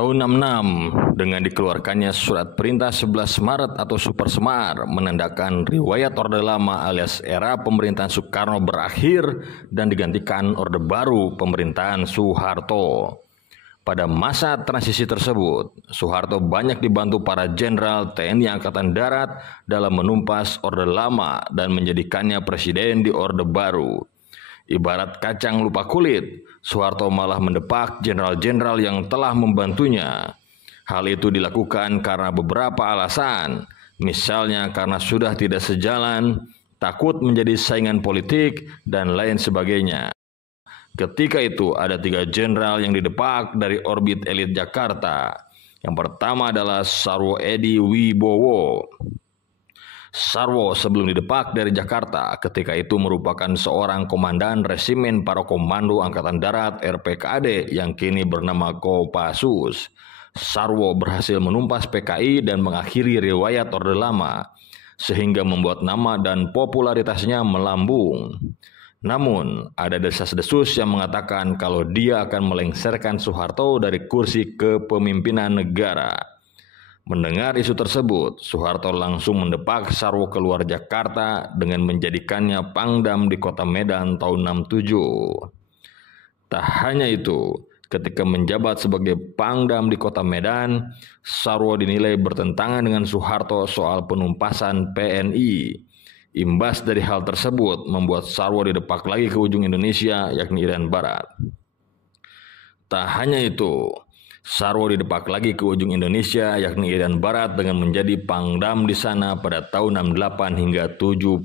Tahun 66 dengan dikeluarkannya Surat Perintah 11 Maret atau Super Semar menandakan riwayat Orde Lama alias era pemerintahan Soekarno berakhir dan digantikan Orde Baru pemerintahan Soeharto. Pada masa transisi tersebut, Soeharto banyak dibantu para jenderal TNI Angkatan Darat dalam menumpas Orde Lama dan menjadikannya presiden di Orde Baru. Ibarat kacang lupa kulit, Soeharto malah mendepak jenderal-jenderal yang telah membantunya. Hal itu dilakukan karena beberapa alasan, misalnya karena sudah tidak sejalan, takut menjadi saingan politik, dan lain sebagainya. Ketika itu ada 3 jenderal yang didepak dari orbit elit Jakarta. Yang pertama adalah Sarwo Edi Wibowo. Sarwo sebelum didepak dari Jakarta ketika itu merupakan seorang komandan resimen para komando Angkatan Darat RPKAD yang kini bernama Kopassus. Sarwo berhasil menumpas PKI dan mengakhiri riwayat Orde Lama sehingga membuat nama dan popularitasnya melambung. Namun ada desas-desus yang mengatakan kalau dia akan melengsarkan Soeharto dari kursi kepemimpinan negara. Mendengar isu tersebut, Soeharto langsung mendepak Sarwo keluar Jakarta dengan menjadikannya Pangdam di kota Medan tahun 67. Tak hanya itu, ketika menjabat sebagai Pangdam di kota Medan, Sarwo dinilai bertentangan dengan Soeharto soal penumpasan PNI. Imbas dari hal tersebut membuat Sarwo didepak lagi ke ujung Indonesia, yakni Irian Barat. Tak hanya itu, Sarwo didepak lagi ke ujung Indonesia yakni Irian Barat dengan menjadi Pangdam di sana pada tahun 68 hingga 70.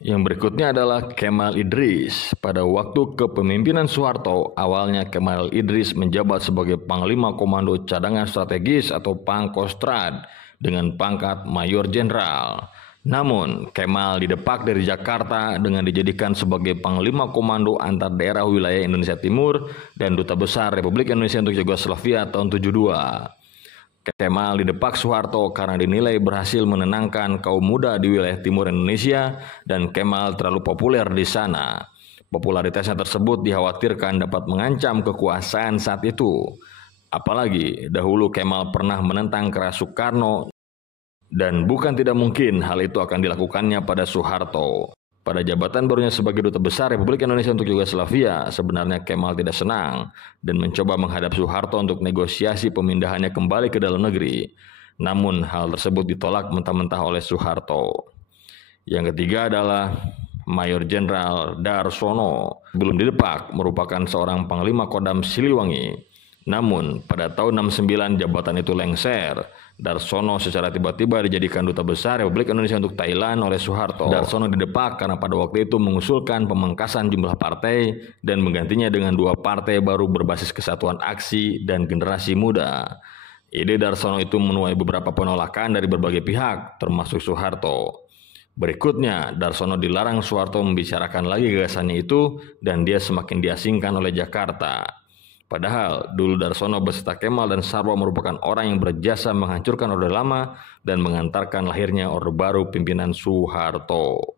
Yang berikutnya adalah Kemal Idris. Pada waktu kepemimpinan Soeharto, awalnya Kemal Idris menjabat sebagai Panglima Komando Cadangan Strategis atau Pangkostrad dengan pangkat Mayor Jenderal. Namun, Kemal didepak dari Jakarta dengan dijadikan sebagai Panglima Komando Antar Daerah Wilayah Indonesia Timur dan Duta Besar Republik Indonesia untuk Yugoslavia tahun 72. Kemal didepak Soeharto karena dinilai berhasil menenangkan kaum muda di wilayah timur Indonesia dan Kemal terlalu populer di sana. Popularitasnya tersebut dikhawatirkan dapat mengancam kekuasaan saat itu. Apalagi dahulu Kemal pernah menentang keras Soekarno. Dan bukan tidak mungkin hal itu akan dilakukannya pada Soeharto. Pada jabatan barunya sebagai Duta Besar Republik Indonesia untuk Yugoslavia, sebenarnya Kemal tidak senang dan mencoba menghadap Soeharto untuk negosiasi pemindahannya kembali ke dalam negeri. Namun hal tersebut ditolak mentah-mentah oleh Soeharto. Yang ketiga adalah Mayor Jenderal Darsono. Belum didepak, merupakan seorang Panglima Kodam Siliwangi. Namun pada tahun 69 jabatan itu lengser. Darsono secara tiba-tiba dijadikan Duta Besar Republik Indonesia untuk Thailand oleh Soeharto. Darsono didepak karena pada waktu itu mengusulkan pemangkasan jumlah partai dan menggantinya dengan 2 partai baru berbasis Kesatuan Aksi dan Generasi Muda. Ide Darsono itu menuai beberapa penolakan dari berbagai pihak, termasuk Soeharto. Berikutnya, Darsono dilarang Soeharto membicarakan lagi gagasannya itu dan dia semakin diasingkan oleh Jakarta. Padahal dulu Darsono beserta Kemal dan Sarwo merupakan orang yang berjasa menghancurkan Orde Lama dan mengantarkan lahirnya Orde Baru pimpinan Soeharto.